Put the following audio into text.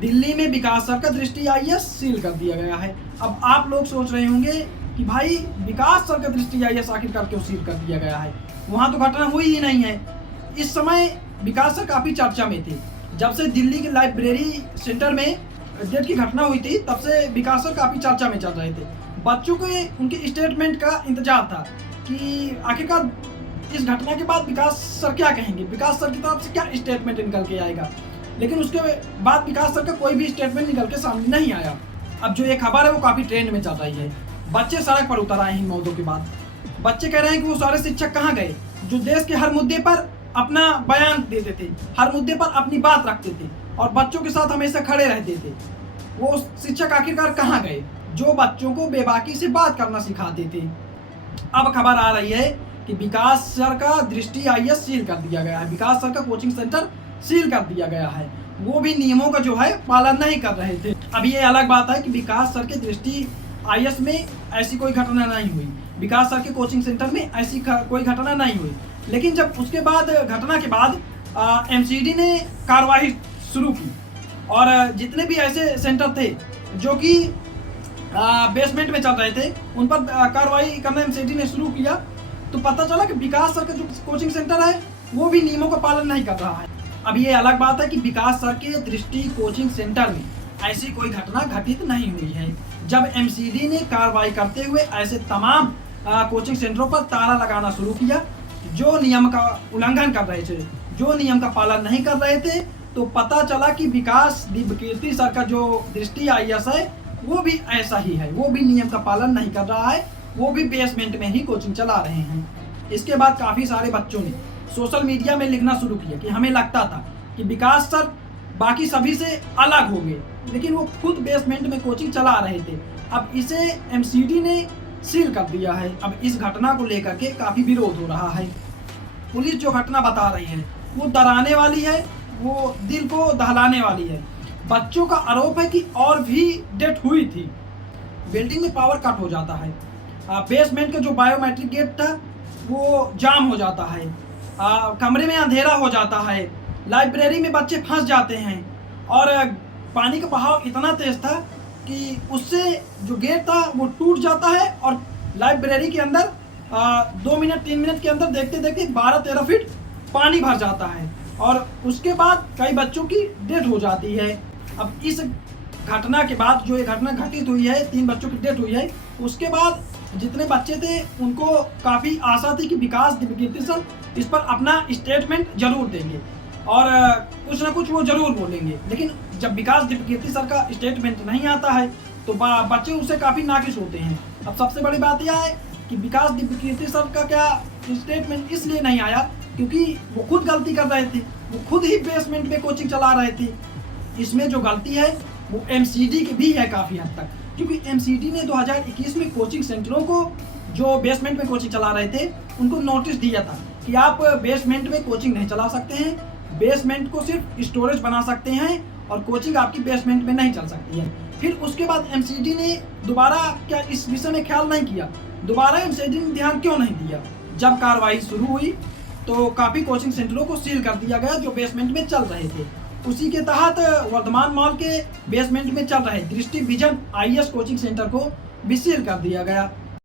दिल्ली में विकास सर का दृष्टि आईएएस सील कर दिया गया है। अब आप लोग सोच रहे होंगे कि भाई विकास सर का दृष्टि आईएएस आखिरकार क्यों सील कर दिया गया है, वहाँ तो घटना हुई ही नहीं है। इस समय विकास सर काफ़ी चर्चा में थे। जब से दिल्ली के लाइब्रेरी सेंटर में डेथ की घटना हुई थी तब से विकास सर काफ़ी चर्चा में चल रहे थे। बच्चों को उनके स्टेटमेंट का इंतजार था कि आखिरकार इस घटना के बाद विकास सर क्या कहेंगे, विकास सर की तरफ से क्या स्टेटमेंट निकल के आएगा। लेकिन उसके बाद विकास सर का कोई भी स्टेटमेंट निकल के सामने नहीं आया। अब जो ये खबर है वो काफ़ी ट्रेंड में चल रही है। बच्चे सड़क पर उतर आए हैं इन मौतों के बाद। बच्चे कह रहे हैं कि वो सारे शिक्षक कहाँ गए जो देश के हर मुद्दे पर अपना बयान देते थे, हर मुद्दे पर अपनी बात रखते थे और बच्चों के साथ हमेशा खड़े रहते थे। वो शिक्षक आखिरकार कहाँ गए जो बच्चों को बेबाकी से बात करना सिखाते थे। अब खबर आ रही है कि विकास सर का दृष्टि आईएएस सील कर दिया गया है, विकास सर का कोचिंग सेंटर सील कर दिया गया है। वो भी नियमों का जो है पालन नहीं कर रहे थे। अब ये अलग बात है कि विकास सर के दृष्टि आईएएस में ऐसी कोई घटना नहीं हुई, विकास सर के कोचिंग सेंटर में ऐसी कोई घटना नहीं हुई। लेकिन जब उसके बाद घटना के बाद एमसीडी ने कार्रवाई शुरू की और जितने भी ऐसे सेंटर थे जो कि बेसमेंट में चल रहे थे उन पर कार्रवाई करना एमसीडी ने शुरू किया, तो पता चला कि विकास सर का जो कोचिंग सेंटर है वो भी नियमों का पालन नहीं कर रहा है। अब ये अलग बात है कि विकास सर के दृष्टि कोचिंग सेंटर में ऐसी कोई घटना घटित नहीं हुई है। जब एमसीडी ने कार्रवाई करते हुए ऐसे तमाम कोचिंग सेंटरों पर ताला लगाना शुरू किया जो नियम का उल्लंघन कर रहे थे, जो नियम का पालन नहीं कर रहे थे, तो पता चला कि विकास दिव्यकीर्ति सर का जो दृष्टि आईएएस है वो भी ऐसा ही है, वो भी नियम का पालन नहीं कर रहा है, वो भी बेसमेंट में ही कोचिंग चला रहे हैं। इसके बाद काफ़ी सारे बच्चों ने सोशल मीडिया में लिखना शुरू किया कि हमें लगता था कि विकास सर बाकी सभी से अलग होंगे, लेकिन वो खुद बेसमेंट में कोचिंग चला रहे थे। अब इसे एमसीडी ने सील कर दिया है। अब इस घटना को लेकर के काफ़ी विरोध हो रहा है। पुलिस जो घटना बता रही है वो डराने वाली है, वो दिल को दहलाने वाली है। बच्चों का आरोप है कि और भी डेथ हुई थी। बिल्डिंग में पावर कट हो जाता है, बेसमेंट का जो बायोमेट्रिक गेट था वो जाम हो जाता है, कमरे में अंधेरा हो जाता है, लाइब्रेरी में बच्चे फंस जाते हैं और पानी का बहाव इतना तेज था कि उससे जो गेट था वो टूट जाता है और लाइब्रेरी के अंदर 2 मिनट 3 मिनट के अंदर देखते देखते 12-13 फीट पानी भर जाता है और उसके बाद कई बच्चों की डेथ हो जाती है। अब इस घटना के बाद जो ये घटना घटित हुई है, 3 बच्चों की डेथ हुई है, उसके बाद जितने बच्चे थे उनको काफ़ी आशा थी कि विकास दिव्यकीर्ति सर इस पर अपना स्टेटमेंट जरूर देंगे और कुछ ना कुछ वो जरूर बोलेंगे। लेकिन जब विकास दिव्यकीर्ति सर का स्टेटमेंट नहीं आता है तो बच्चे उससे काफ़ी नाखुश होते हैं। अब सबसे बड़ी बात यह है कि विकास दिव्यकीर्ति सर का क्या स्टेटमेंट इसलिए नहीं आया क्योंकि वो खुद गलती कर रहे थे, वो खुद ही बेसमेंट में कोचिंग चला रहे थे। इसमें जो गलती है वो एमसीडी की भी है काफ़ी हद तक, क्योंकि एमसीडी ने 2021 में कोचिंग सेंटरों को जो बेसमेंट में कोचिंग चला रहे थे उनको नोटिस दिया था कि आप बेसमेंट में कोचिंग नहीं चला सकते हैं, बेसमेंट को सिर्फ स्टोरेज बना सकते हैं और कोचिंग आपकी बेसमेंट में नहीं चल सकती है। फिर उसके बाद एमसीडी ने दोबारा क्या इस विषय में ख्याल नहीं किया, दोबारा एमसीडी ने ध्यान क्यों नहीं दिया। जब कार्रवाई शुरू हुई तो काफ़ी कोचिंग सेंटरों को सील कर दिया गया जो बेसमेंट में चल रहे थे। उसी के तहत वर्धमान मॉल के बेसमेंट में चल रहे दृष्टि विजन आईएएस कोचिंग सेंटर को भी सील कर दिया गया।